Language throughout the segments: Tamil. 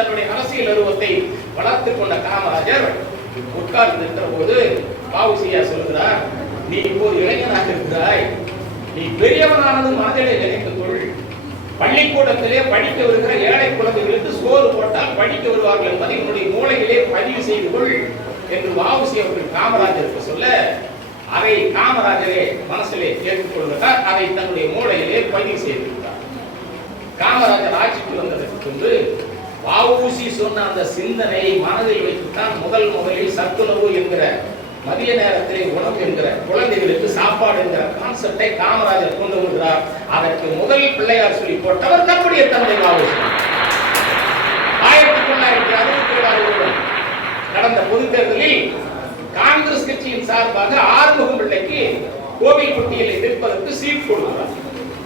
தன்னுடைய அரசியல் அருவத்தை வளர்த்துக் கொண்ட காமராஜர் உட்கார்ந்து இருக்கிற போது பாவுசியா சொல்கிறார் நீ இப்போது இளைஞனாக இருக்கிறாய். நீ பெரியவனானது மனதிலே நினைத்துக் கொள். பள்ளிக்கூடத்திலே படிக்க வருகிற ஏழை குழந்தைகளுக்கு சோறு போட்டால் படிக்க வருவார்கள் என்பதை உன்னுடைய மூளையிலே பதிவு செய்து கொள் என்று வாவுசி அவர்கள் காமராஜருக்கு சொல்ல அதை காமராஜரே மனசிலே ஏற்றுக்கொள்கிறார் அதை தன்னுடைய மூளையிலே பதிவு செய்திருக்கிறார் காமராஜர் ஆட்சிக்கு வந்ததற்கு பின்பு வாவூசி சொன்ன அந்த சிந்தனை மனதில் வைத்துத்தான் முதல் முதலில் சத்துணவு என்கிற மதிய நேரத்திலே உணவு என்கிற குழந்தைகளுக்கு சாப்பாடு என்கிற கான்செப்டை காமராஜர் கொண்டு வருகிறார். அதற்கு முதல் பிள்ளையார் சொல்லி போட்டவர் தன்னுடைய தந்தை வாவூசி. ஆயிரத்தி தொள்ளாயிரத்தி அறுபத்தி ஏழாவது நடந்த பொது தேர்தலில் காங்கிரஸ் கட்சியின் சார்பாக ஆறுமுகம் பிள்ளைக்கு கோவில்பட்டியலை நிற்பதற்கு சீட் கொடுக்கிறார்.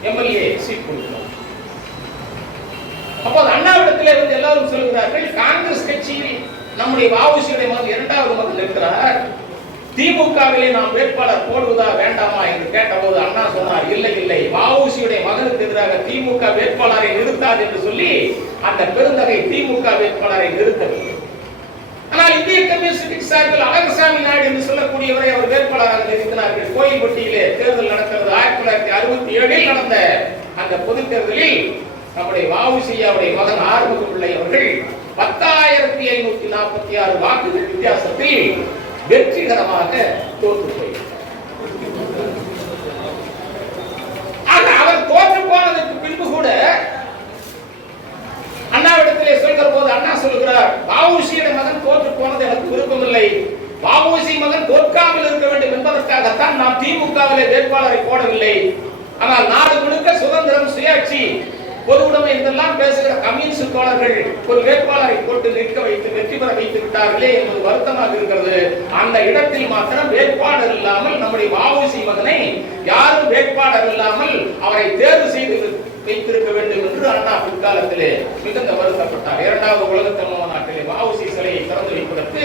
எம்எல்ஏ சீட் கொடுக்கிறார். அப்போது அண்ணாவிடத்தில் இருந்து எல்லாரும் சொல்கிறார்கள் காங்கிரஸ் கட்சி நம்முடைய வாவுசியுடைய மகன் இரண்டாவது மகன் இருக்கிறார். திமுகவிலே நாம் வேட்பாளர் போடுவதா வேண்டாமா என்று கேட்டபோது அண்ணா சொன்னார் இல்லை இல்லை. வாவுசியுடைய மகனுக்கு எதிராக திமுக வேட்பாளரை நிறுத்தாது என்று சொல்லி அந்த பெருந்தகை திமுக வேட்பாளரை நிறுத்தவில்லை. ஆனால் இந்திய கம்யூனிஸ்ட் சார்பில் அழகசாமி நாயுடு என்று சொல்லக்கூடியவரை அவர் வேட்பாளராக நிறுத்தினார்கள் கோயில்பட்டியிலே தேர்தல் நடக்கிறது. ஆயிரத்தி தொள்ளாயிரத்தி அறுபத்தி ஏழில் நடந்த அந்த பொதுத் தேர்தலில் நம்முடைய வாவுசியாவுடைய மகன் ஆறுமுக பிள்ளை அவர்கள் பத்தாயிரத்தி ஐநூத்தி நாற்பத்தி ஆறு வாக்குகள் வித்தியாசத்தில் வெற்றிகரமாக தோற்று போயிருக்கிறார் அவர் தோற்று போனதற்கு பின்பு கூட அண்ணாவிடத்திலே சொல்கிற போது அண்ணா சொல்கிறார் வாவுசியோட மகன் தோற்று போனது எனக்கு விருப்பமில்லை. வாவுசி மகன் தோற்காமல் இருக்க வேண்டும் என்பதற்காகத்தான் நாம் திமுகவிலே வேட்பாளரை போடவில்லை. ஆனால் நாடு முழுக்க சுதந்திரம் சுயாட்சி பொது உடைமை இதெல்லாம் பேசுகிற கம்யூனிஸ்ட் தோழர்கள் ஒரு வேட்பாளரை போட்டு நிற்க வைத்து வெற்றி பெற வைத்து விட்டார்களே என்பது வருத்தமாக இருக்கிறது. அந்த இடத்தில் மாத்திரம் வேட்பாளர் இல்லாமல் நம்முடைய வாவுசி மகனை யாரும் வேட்பாளர் இல்லாமல் அவரை தேர்வு செய்து வைத்திருக்க வேண்டும் என்று அண்ணா பிற்காலத்திலே மிகுந்த வருத்தப்பட்டார். இரண்டாவது உலக தமிழ் நாட்டிலே வாவுசி சிலையை திறந்து வைப்பதற்கு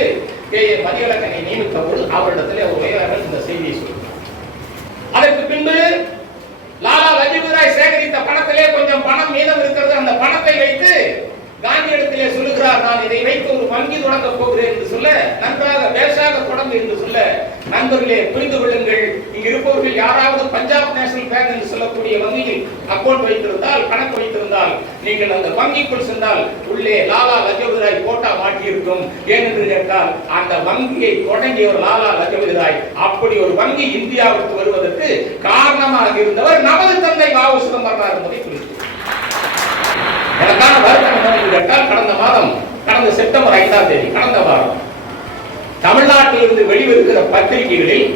கே ஏ மதியழகனை நியமித்த போது அவரிடத்திலே ஒரு உயரங்கள் இந்த செய்தியை சொல்லி அதற்கு பின்பு லாலா லஜபதி ராய் சேகரித்த பணத்திலே கொஞ்சம் பணம் மீதம் இருக்கிறது அந்த பணத்தை வைத்து காந்தி இடத்திலே சொல்லுகிறார் நான் இதை வைத்து ஒரு வங்கி தொடங்க போகிறேன் என்று சொல்ல நன்றாக பேஷாக என்று சொல்ல நண்பர்களே புரிந்து கொள்ளுங்கள். இங்க இருப்பவர்கள் யாராவது பஞ்சாப் நேஷனல் பேங்க் என்று சொல்லக்கூடிய வங்கியில் அக்கௌண்ட் வைத்திருந்தால் கணக்கு வைத்திருந்தால் நீங்கள் அந்த வங்கிக்குள் சென்றால் உள்ளே லாலா லஜபதி ராய் போட்டா மாட்டியிருக்கும். ஏனென்று கேட்டால் அந்த வங்கியை தொடங்கிய ஒரு லாலா லஜபதி ராய் அப்படி ஒரு வங்கி இந்தியாவுக்கு வருவதற்கு காரணமாக இருந்தவர் நமது தந்தை வாவு சிதம்பரனார் என்பதை குறித்து. எனக்கான வருத்தம் என்னவென்று கேட்டால் கடந்த மாதம் கடந்த செப்டம்பர் ஐந்தாம் தேதி கடந்த வாரம் தமிழ்நாடு இந்தியாவிலிருந்து வெளிவருகிற பத்திரிகைகளில்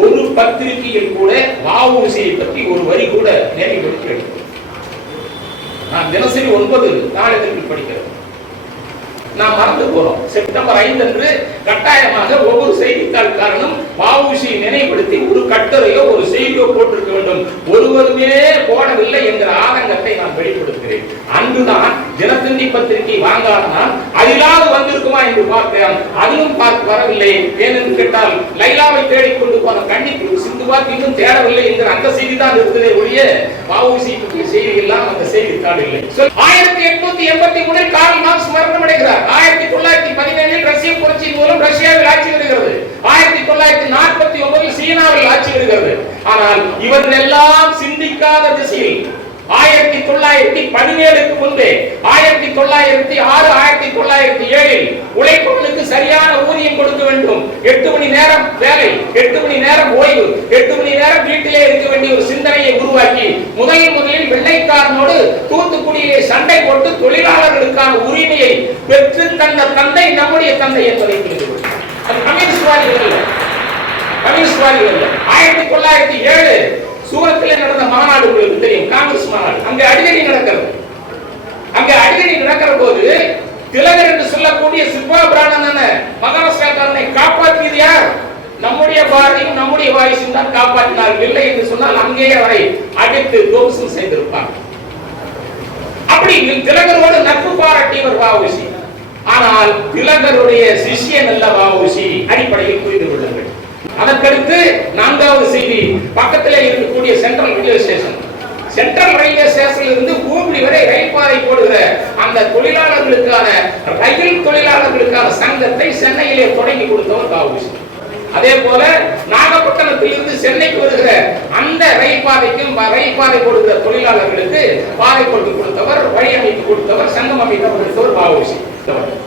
ஒரு பத்திரிகையில் கூட வாவுசியை பற்றி ஒரு வரி கூட நினைவுபடுத்தி நான் தினசரி ஒன்பது நாளிதழ்கள் படிக்கிறேன். நாம் மறந்து போறோம். செப்டம்பர் ஐந்து அன்று கட்டாயமாக ஒவ்வொரு செய்தித்தாள் காரணம் வாவுசி நினைவுபடுத்தி ஒரு கட்டுரையோ ஒரு செய்தியோ போட்டிருக்க வேண்டும். ஒருவருமே போடவில்லை என்கிற ஆதங்கத்தை நான் வெளிப்படுத்துகிறேன். அன்றுதான் தினத்தந்தி பத்திரிகை வாங்காதனால் அதிலாவது வந்திருக்குமா என்று பார்த்தேன் அதிலும் பார்க்க வரவில்லை. ஏனென்று கேட்டால் லைலாவை தேடிக்கொண்டு போன கண்ணிக்கு சிந்துவாக்கு இன்னும் தேடவில்லை என்கிற அந்த செய்தி தான் இருக்குதே பற்றிய அந்த செய்தித்தாள் இல்லை. ஆயிரத்தி எட்நூத்தி எண்பத்தி மூணில் கார்ல் மார்க்ஸ் மரணம் அடைகிறார். ஆயிரத்தி தொள்ளாயிரத்தி பதினேழில் ரஷ்ய புரட்சியின் மூலம் ரஷ்யாவில் ஆட்சி வருகிறது. ஆயிரத்தி தொள்ளாயிரத்தி நாற்பத்தி ஒன்பதில் சீனாவில் ஆட்சி வருகிறது. ஆனால் இவர்கள் எல்லாம் சிந்திக்காத திசையில் ஆயிரத்தி தொள்ளாயிரத்தி பதினேழுக்கு முன்பே ஆயிரத்தி தொள்ளாயிரத்தி ஆறு ஆயிரத்தி தொள்ளாயிரத்தி ஏழில் உழைப்பவர்களுக்கு சரியான வேண்டும். எட்டு மணி நேரம் வேலை எட்டு மணி நேரம் ஓய்வு எட்டு மணி நேரம் வீட்டிலே இருக்க வேண்டிய ஒரு சிந்தனையை உருவாக்கி முதலில் முதலில் வெள்ளைக்காரனோடு தூத்துக்குடியிலே சண்டை போட்டு தொழிலாளர்களுக்கான உரிமையை பெற்று தந்த தந்தை நம்முடைய தந்தை என்பதை புரிந்து அது கம்யூனிஸ்ட்வாதிகள் கம்யூனிஸ்ட்வாதிகள் ஆயிரத்தி தொள்ளாயிரத்தி ஏழு சூரத்தில் நடந்த மாநாடு உங்களுக்கு தெரியும். காங்கிரஸ் மாநாடு. அங்கே அடி நடக்கிறது அங்கே அடிக்கடி நடக்கிற போது திலகர் என்று சொல்லக்கூடிய சிற்பா பிராணன மகாராஷ்டிராக்காரனை காப்பாற்றியது யார்? நம்முடைய பாரதியும் நம்முடைய வாரிசும் தான் காப்பாற்றினார்கள். இல்லை என்று சொன்னால் அங்கேயே அவரை அடித்து துவம்சம் செய்திருப்பார். அப்படி திலகரோடு நட்பு பாராட்டியவர் வாவுசி ஆனால் திலகருடைய சிஷ்யன் அல்ல வாவுசி அடிப்படையில் புரிந்து கொள்ளுங்கள். அதற்கடுத்து நான்காவது செய்தி பக்கத்திலே இருக்கக்கூடிய central railway station. Central railway ஸ்டேஷன்ல இருந்து ஹூப்ளி வரை ரயில் பாதை போடுகிற அந்த தொழிலாளர்களுக்கான ரயில் தொழிலாளர்களுக்கான சங்கத்தை சென்னையிலே தொடங்கி கொடுத்தவர் வஉசி அதே போல நாகப்பட்டினத்தில் இருந்து சென்னைக்கு வருகிற அந்த ரயில் பாதைக்கும் ரயில் பாதை கொடுக்கிற தொழிலாளர்களுக்கு பாதை கொண்டு கொடுத்தவர் வழி அமைப்பு கொடுத்தவர் சங்கம் அமைத்து கொடுத்தவர் வஉசி.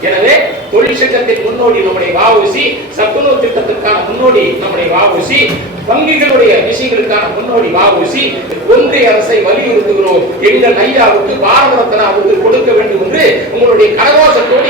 எனவே தொழிற்சங்கத்தின் முன்னோடி நம்முடைய வாவுசி சத்துணவு திட்டத்திற்கான முன்னோடி நம்முடைய வாவுசி வங்கிகளுடைய விஷயங்களுக்கான முன்னோடி வாவுசி ஒன்றிய அரசை வலியுறுத்துகிறோம். எங்கள் ஐயாவுக்கு பாரத ரத்னா கொடுக்க வேண்டும் என்று உங்களுடைய கரகோஷத்தோடு